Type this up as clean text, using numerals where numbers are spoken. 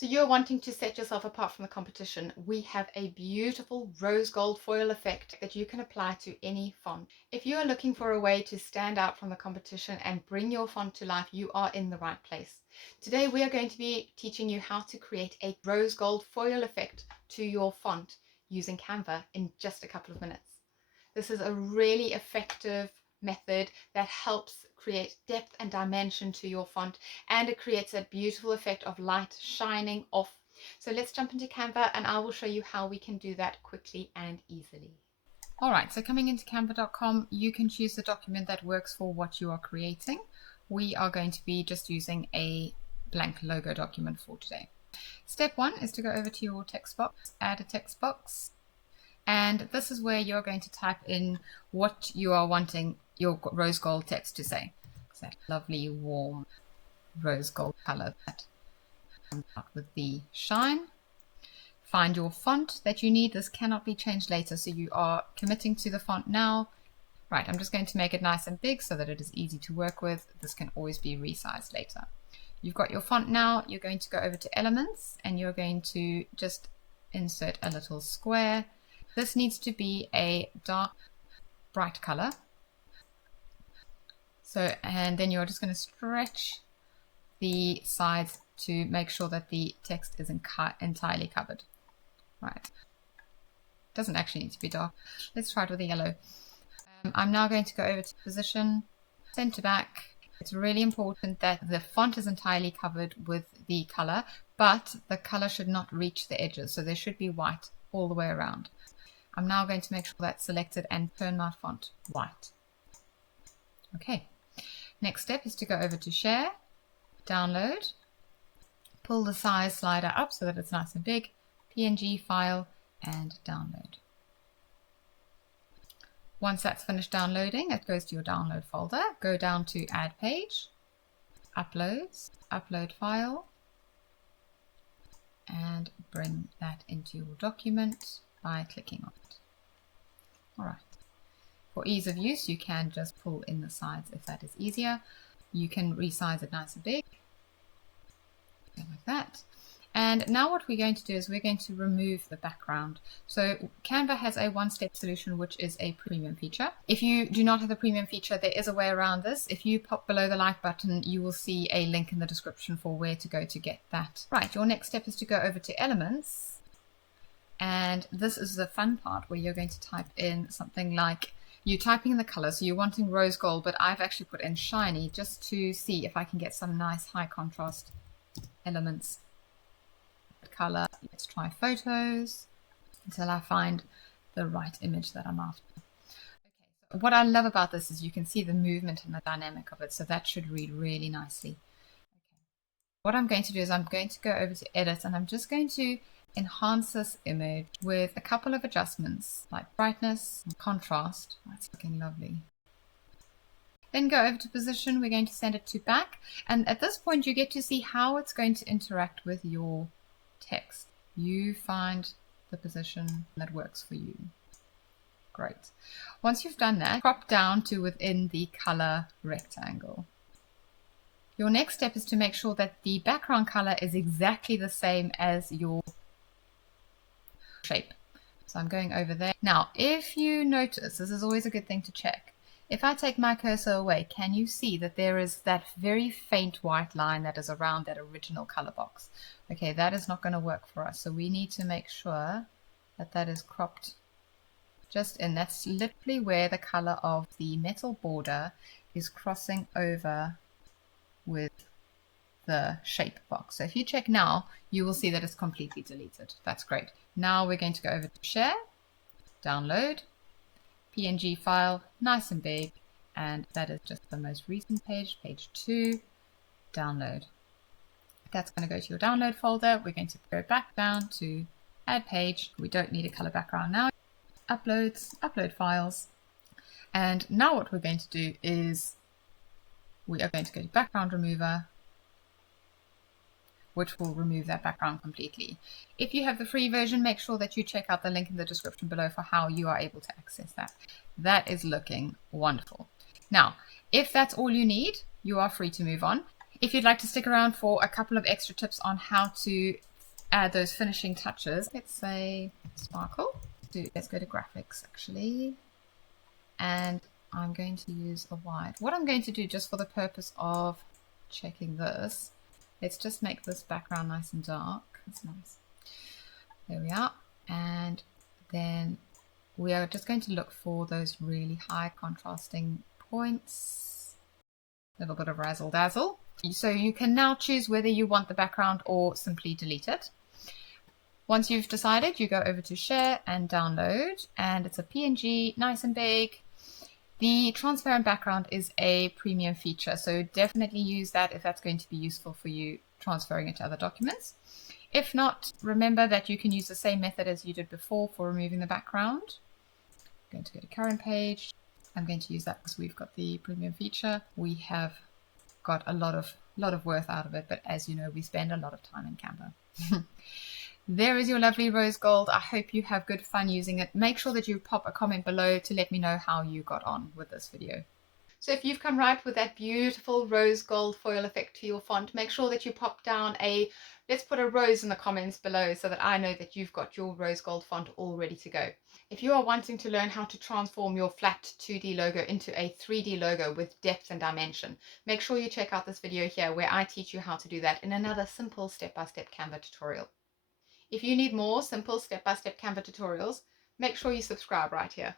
So you're wanting to set yourself apart from the competition. We have a beautiful rose gold foil effect that you can apply to any font. If you are looking for a way to stand out from the competition and bring your font to life, you are in the right place. Today we are going to be teaching you how to create a rose gold foil effect to your font using Canva in just a couple of minutes. This is a really effective method that helps create depth and dimension to your font, and it creates a beautiful effect of light shining off. So let's jump into Canva and I will show you how we can do that quickly and easily. Alright, so coming into canva.com, you can choose the document that works for what you are creating. We are going to be just using a blank logo document for today. Step 1 is to go over to your text box, add a text box, and this is where you're going to type in what you are wanting your rose gold text to say. It's that lovely warm rose gold color that comes out with the shine. Find your font that you need. This cannot be changed later, so you are committing to the font now. Right, I'm just going to make it nice and big so that it is easy to work with. This can always be resized later. You've got your font now. You're going to go over to elements and you're going to just insert a little square. This needs to be a dark, bright color. So, and then you're just going to stretch the sides to make sure that the text is entirely covered. Right. Doesn't actually need to be dark. Let's try it with a yellow. I'm now going to go over to position, center back. It's really important that the font is entirely covered with the color, but the color should not reach the edges. So there should be white all the way around. I'm now going to make sure that's selected and turn my font white. Okay. Next step is to go over to share, download, pull the size slider up so that it's nice and big, PNG file, and download. Once that's finished downloading, it goes to your download folder. Go down to add page, uploads, upload file, and bring that into your document by clicking on it. Alright. For ease of use, you can just pull in the sides if that is easier. You can resize it nice and big, like that. And now what we're going to do is we're going to remove the background. So Canva has a one-step solution, which is a premium feature. If you do not have the premium feature, there is a way around this. If you pop below the like button, you will see a link in the description for where to go to get that. Right, your next step is to go over to elements. And this is the fun part where you're going to type in something like, you're typing in the color, so you're wanting rose gold, but I've actually put in shiny just to see if I can get some nice high contrast elements. Color. Let's try photos until I find the right image that I'm after. Okay, so what I love about this is you can see the movement and the dynamic of it, so that should read really nicely. Okay. What I'm going to do is I'm going to go over to edit and I'm just going to enhance this image with a couple of adjustments like brightness and contrast. That's looking lovely. Then go over to position. We're going to send it to back, and at this point you get to see how it's going to interact with your text. You find the position that works for you. Great. Once you've done that, crop down to within the color rectangle. Your next step is to make sure that the background color is exactly the same as your shape. So I'm going over there. Now, if you notice, this is always a good thing to check. If I take my cursor away, can you see that there is that very faint white line that is around that original color box? Okay, that is not going to work for us. So we need to make sure that that is cropped just in. That's literally where the color of the metal border is crossing over with the shape box. So if you check now, you will see that it's completely deleted. That's great. Now we're going to go over to share, download, PNG file, nice and big, and that is just the most recent page, page 2, download. That's going to go to your download folder. We're going to go back down to add page. We don't need a color background now. Uploads, upload files. And now what we're going to do is we are going to go to background remover, which will remove that background completely. If you have the free version, make sure that you check out the link in the description below for how you are able to access that. That is looking wonderful. Now, if that's all you need, you are free to move on. If you'd like to stick around for a couple of extra tips on how to add those finishing touches. Let's say sparkle. Let's go to graphics actually. And I'm going to use a white. What I'm going to do, just for the purpose of checking this, let's just make this background nice and dark. That's nice. There we are. And then we are just going to look for those really high contrasting points. A little bit of razzle dazzle. So you can now choose whether you want the background or simply delete it. Once you've decided, you go over to share and download, and it's a PNG, nice and big. The transparent background is a premium feature, so definitely use that if that's going to be useful for you transferring it to other documents. If not, remember that you can use the same method as you did before for removing the background. I'm going to go to current page. I'm going to use that because we've got the premium feature. We have got a lot of worth out of it, but as you know, we spend a lot of time in Canva. There is your lovely rose gold. I hope you have good fun using it. Make sure that you pop a comment below to let me know how you got on with this video. So if you've come right with that beautiful rose gold foil effect to your font, make sure that you pop down let's put a rose in the comments below so that I know that you've got your rose gold font all ready to go. If you are wanting to learn how to transform your flat 2D logo into a 3D logo with depth and dimension, make sure you check out this video here where I teach you how to do that in another simple step-by-step Canva tutorial. If you need more simple step-by-step Canva tutorials, make sure you subscribe right here.